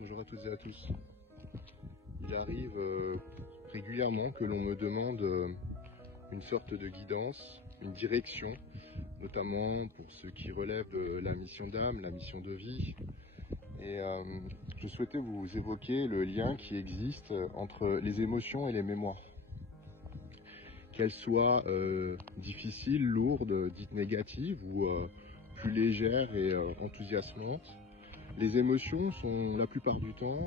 Bonjour à toutes et à tous. Il arrive régulièrement que l'on me demande une sorte de guidance, une direction, notamment pour ce qui relève de la mission d'âme, la mission de vie. Et je souhaitais vous évoquer le lien qui existe entre les émotions et les mémoires. Qu'elles soient difficiles, lourdes, dites négatives ou plus légères et enthousiasmantes, les émotions sont la plupart du temps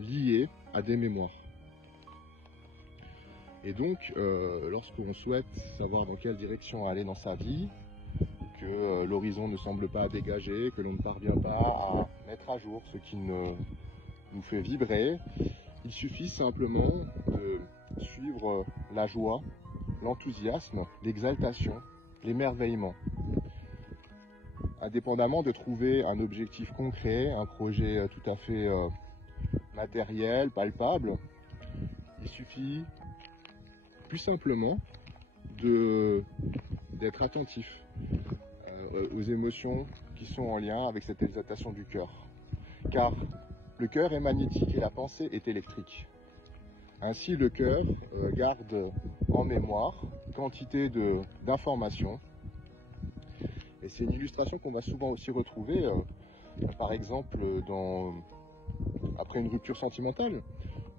liées à des mémoires. Et donc, lorsqu'on souhaite savoir dans quelle direction aller dans sa vie, que l'horizon ne semble pas dégager, que l'on ne parvient pas à mettre à jour ce qui nous fait vibrer, il suffit simplement de suivre la joie, l'enthousiasme, l'exaltation, l'émerveillement. Indépendamment de trouver un objectif concret, un projet tout à fait matériel, palpable, il suffit plus simplement d'être attentif aux émotions qui sont en lien avec cette exaltation du cœur. Car le cœur est magnétique et la pensée est électrique. Ainsi, le cœur garde en mémoire quantité d'informations. Et c'est une illustration qu'on va souvent aussi retrouver, par exemple, après une rupture sentimentale,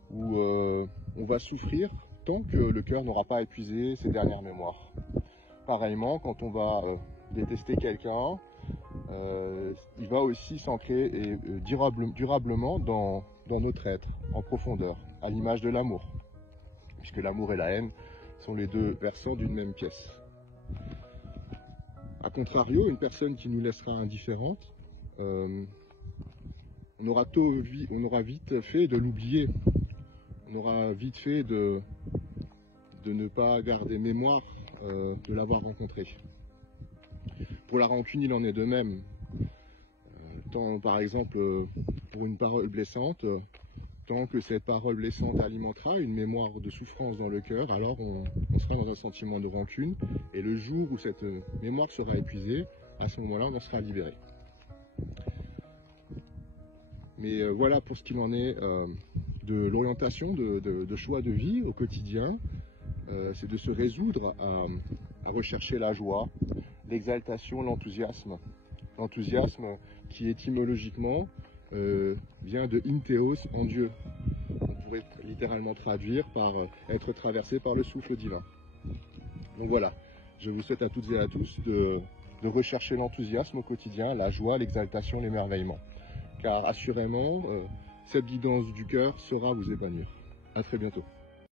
où on va souffrir tant que le cœur n'aura pas épuisé ses dernières mémoires. Pareillement, quand on va détester quelqu'un, il va aussi s'ancrer durablement dans notre être, en profondeur, à l'image de l'amour, puisque l'amour et la haine sont les deux versants d'une même pièce. A contrario, une personne qui nous laissera indifférente, on aura vite fait de l'oublier. On aura vite fait de ne pas garder mémoire de l'avoir rencontrée. Pour la rancune, il en est de même. Tant, par exemple, pour une parole blessante, tant que cette parole blessante alimentera une mémoire de souffrance dans le cœur, alors on sera dans un sentiment de rancune, et le jour où cette mémoire sera épuisée, à ce moment-là, on en sera libéré. Mais voilà pour ce qu'il en est de l'orientation, de choix de vie au quotidien. C'est de se résoudre à rechercher la joie, l'exaltation, l'enthousiasme. L'enthousiasme qui étymologiquement vient de Intheos, en Dieu. On pourrait littéralement traduire par être traversé par le souffle divin. Donc voilà, je vous souhaite à toutes et à tous de rechercher l'enthousiasme au quotidien, la joie, l'exaltation, l'émerveillement. Car assurément, cette guidance du cœur saura vous épanouir. À très bientôt.